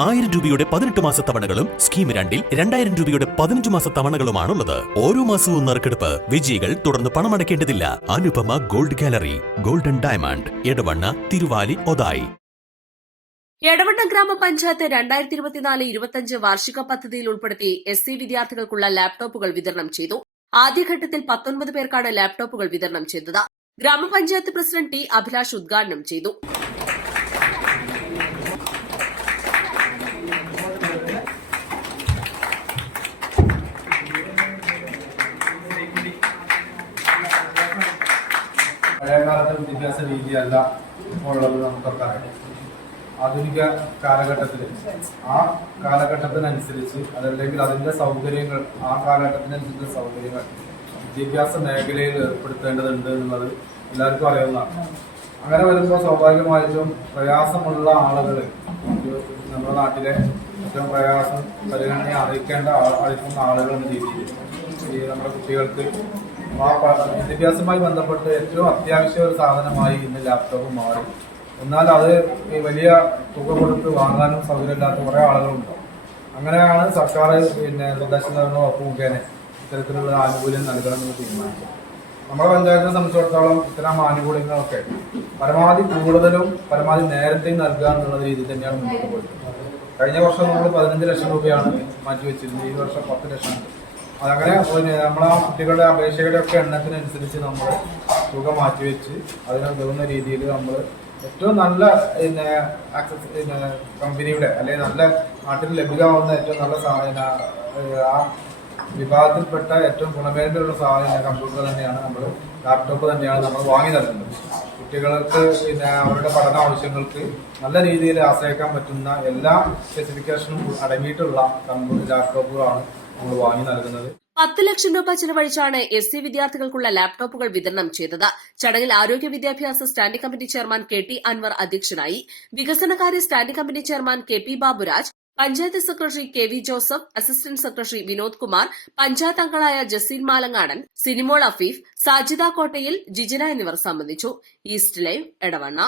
1000 രൂപയുടെ 18 മാസ തവണകളും സ്കീം 2-ൽ 2000 രൂപയുടെ 15 മാസ തവണകളുമാണുള്ളത്. ഓരോ മാസവും നറുക്കെടുപ്പ്. വിജയികൾ തുടർന്ന് പണമടയ്ക്കേണ്ടതില്ല. Anupama gold gallery, golden diamond, Edavanna, Thiruvali, Othayi. Edavanna ഗ്രാമപഞ്ചായത്ത് 2024-25 വാർഷിക പദ്ധതിയിൽ ഉൾപ്പെടുത്തി SC വിദ്യാർത്ഥികൾക്കുള്ള ലാപ്ടോപ്പുകൾ വിതരണം ചെയ്തു. ആദ്യഘട്ടത്തിൽ 19 പേർക്കാണ് ലാപ്ടോപ്പുകൾ വിതരണം ചെയ്തത്. ഗ്രാമപഞ്ചായത്ത് പ്രസിഡന്റ് T. അഭിലാഷ് ഉദ്ഘാടനം ചെയ്തു. പഴയകാലത്തെ വിദ്യാഭ്യാസ രീതിയല്ല ഉള്ളത് നമുക്കൊക്കെ അറിയാം. ആധുനിക കാലഘട്ടത്തിൽ ആ കാലഘട്ടത്തിനനുസരിച്ച് അതല്ലെങ്കിൽ അതിൻ്റെ സൗകര്യങ്ങൾ ആ കാലഘട്ടത്തിനനുസരിച്ച സൗകര്യങ്ങൾ വിദ്യാഭ്യാസ മേഖലയിൽ ഏർപ്പെടുത്തേണ്ടതുണ്ട് എന്നുള്ളത് എല്ലാവർക്കും അറിയാവുന്നതാണ്. അങ്ങനെ വരുമ്പോൾ സ്വാഭാവികമായിട്ടും പ്രയാസമുള്ള ആളുകൾ നമ്മുടെ നാട്ടിലെ ഏറ്റവും പ്രയാസം പരിഗണനയെ അറിയിക്കുന്ന ആളുകൾ എന്ന രീതിയിൽ ഈ നമ്മുടെ കുട്ടികൾക്ക് വിദ്യാഭ്യാസവുമായി ബന്ധപ്പെട്ട് ഏറ്റവും അത്യാവശ്യ ഒരു സാധനമായി ഇന്ന് ലാപ്ടോപ്പ് മാറി. എന്നാൽ അത് ഈ വലിയ തുക കൊടുത്ത് വാങ്ങാനും സൗകര്യമില്ലാത്ത കുറേ ആളുകളുണ്ട്. അങ്ങനെയാണ് സർക്കാർ തദ്ദേശ സ്വയംഭരണ വകുപ്പ് മുഖേന ഇത്തരത്തിലുള്ള ആനുകൂല്യം നൽകണമെന്ന് തീരുമാനിച്ചത്. നമ്മുടെ പഞ്ചായത്തിനെ സംബന്ധിച്ചിടത്തോളം ഇത്തരം ആനുകൂല്യങ്ങളൊക്കെ പരമാവധി കൂടുതലും പരമാവധി നേരത്തെയും നൽകുക എന്നുള്ള രീതിയിൽ തന്നെയാണ് മുന്നോട്ട് പോയിട്ടുള്ളത്. കഴിഞ്ഞ വർഷം നമ്മൾ 15 ലക്ഷം രൂപയാണ് മാറ്റിവെച്ചിരുന്നത്. ഈ വർഷം 10 ലക്ഷം ഉണ്ട്. അതങ്ങനെ നമ്മളെ കുട്ടികളുടെ അപേക്ഷയുടെ ഒക്കെ എണ്ണത്തിനനുസരിച്ച് നമ്മൾ തുക മാറ്റിവെച്ച് അതിനുതകുന്ന രീതിയിൽ നമ്മൾ ഏറ്റവും നല്ല കമ്പനിയുടെ അല്ലെങ്കിൽ നല്ല നാട്ടിൽ ലഭ്യമാവുന്ന ഏറ്റവും നല്ല ആ വിഭാഗത്തിൽപ്പെട്ട ഏറ്റവും ഗുണമേന്മയുള്ള കമ്പ്യൂട്ടർ തന്നെയാണ് നമ്മൾ ലാപ്ടോപ്പ് തന്നെയാണ് നമ്മൾ വാങ്ങി നൽകുന്നത്. കുട്ടികൾക്ക് അവരുടെ പഠന ആവശ്യങ്ങൾക്ക് നല്ല രീതിയിൽ ആശ്രയിക്കാൻ പറ്റുന്ന എല്ലാ സ്പെസിഫിക്കേഷനും അടങ്ങിയിട്ടുള്ള ലാപ്ടോപ്പുകളാണ് നമ്മൾ വാങ്ങി നൽകുന്നത്. 10 ലക്ഷം രൂപ ചിലവഴിച്ചാണ് SC വിദ്യാർത്ഥികൾക്കുള്ള ലാപ്ടോപ്പുകൾ വിതരണം ചെയ്തത്. ചടങ്ങിൽ ആരോഗ്യ വിദ്യാഭ്യാസ standing committee chairman KT Anwar അധ്യക്ഷനായി. വികസനകാര്യ standing committee chairman KP Baburaj, panchayat secretary KV Joseph, assistant secretary Vinod Kumar, panchayat അംഗങ്ങളായ ജസീൽ മാലങ്ങാടൻ, സിനിമോൾ അഫീഫ്, സാജിദ കോട്ടയിൽ, ജിജന എന്നിവർ സംബന്ധിച്ചു. East live, Edavanna.